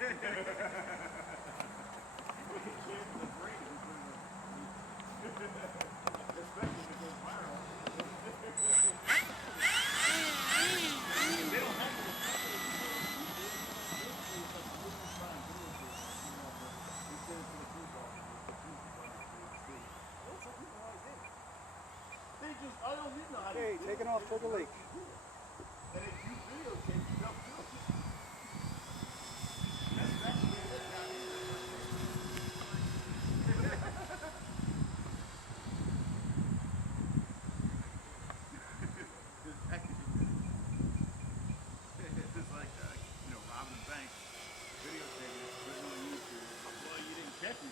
Especially if it goes viral. They don't have to. They just, I don't even know how to. Okay, taking off toward the lake. And if you videotape yourself doing it. It's like, robbing a bank, videotaping it, putting it on YouTube. Well, you didn't catch me.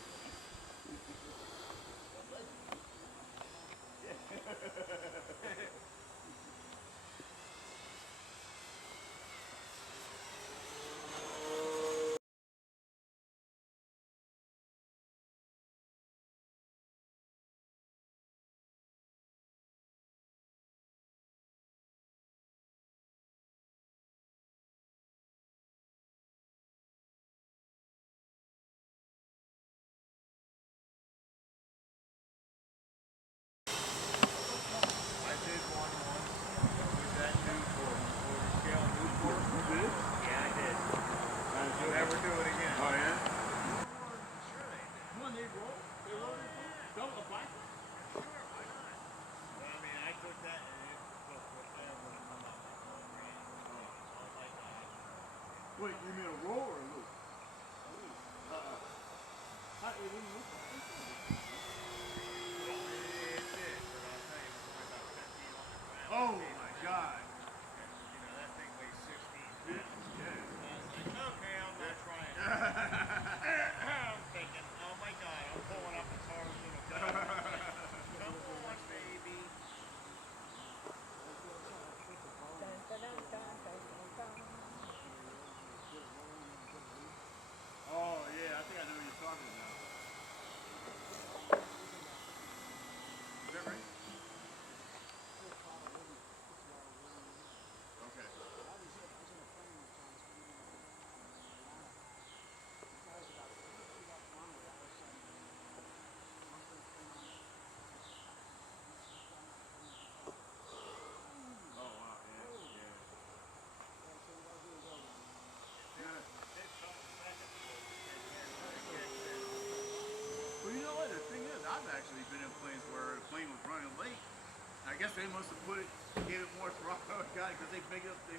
I did one once with that Newport, scale Newport. You did? Yeah, I did. I'll never do it again. Oh, yeah? Sure they did. When they roll? They roll it? Double a black one? Sure, why not? Well, I mean, I took that and it took forever to come out like 1 grand. So I was like, wait, you mean a roll or a loop? A loop. How it didn't look like it? Well, it did, but I'll tell you, it was only about 1,500 grams. Oh my God. And, that thing weighs 16 pounds. Yeah. And I was like, okay, I'm not trying it. I'm thinking, oh my God, I'm pulling up as hard as it'll go. Number one, baby. Oh yeah, I think I know what you're talking about. Is that right? Okay. Oh wow, yeah. Well, you know what? The thing is, I've actually been in planes where the plane was running late. I guess they must have gave it more throttle, because they made up the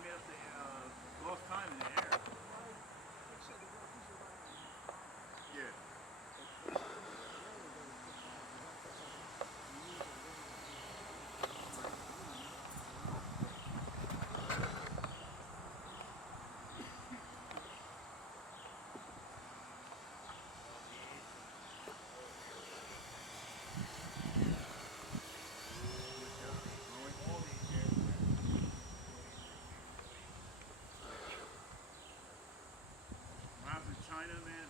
lost time in the air. Yeah. When I was in China, man,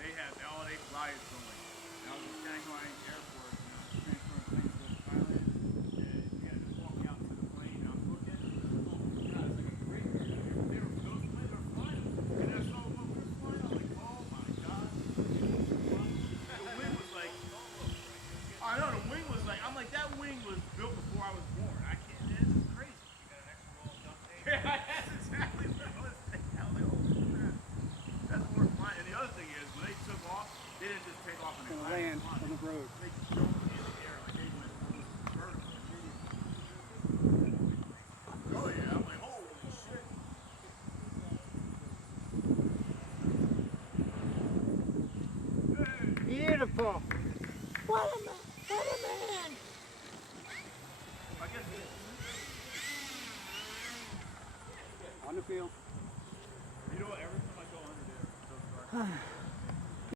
they had all they flyers going. And I was in Shanghai Airport, transferring planes to Thailand, and just walking out to the plane, and I'm looking, oh my God, it's like a graveyard out here. Those planes are flying, and I saw one we were flying, I'm like, oh my God. The wing was like, I know, the wing was like, I'm like, that wing was built before I was born. I can't, this is crazy. You got an extra roll of duct tape? Yeah, that's exactly what I was thinking. I was like, oh crap. That's worth flying. And the other thing is, when they took off, they didn't just take off and they land on the road. They jumped in the air like they went vertical. Oh yeah, I'm like, holy shit. Beautiful. What a man. What a man. I guess it is. On the field. You know what, every time I go under there, it goes dark.